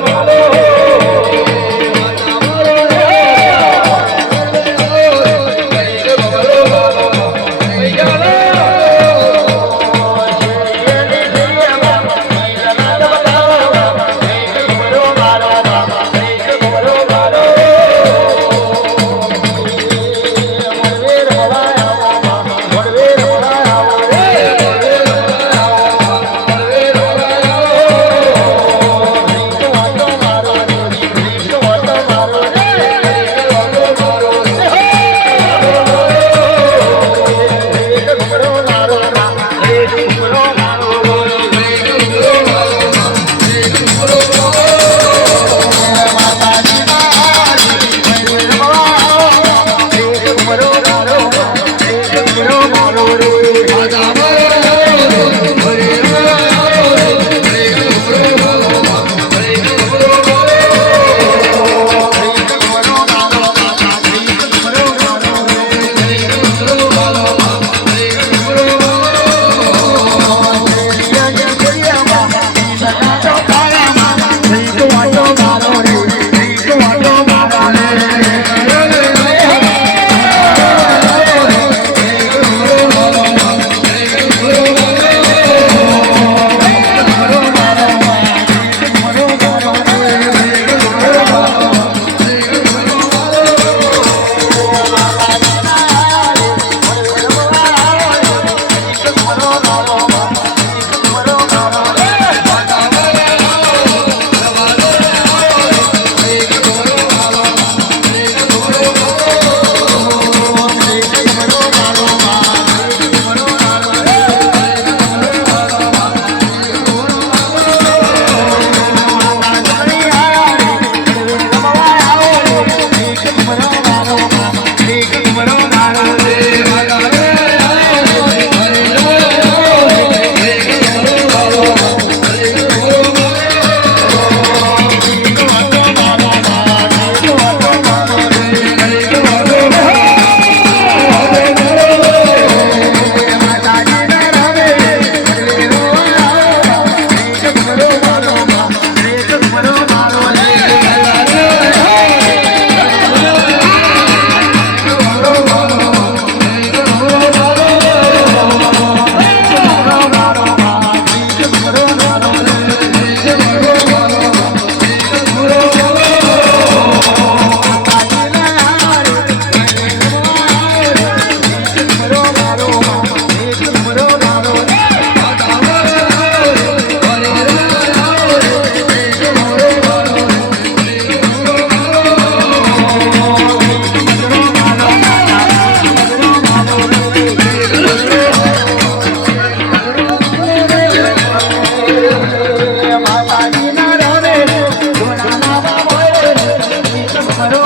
Valeu! एक उमरों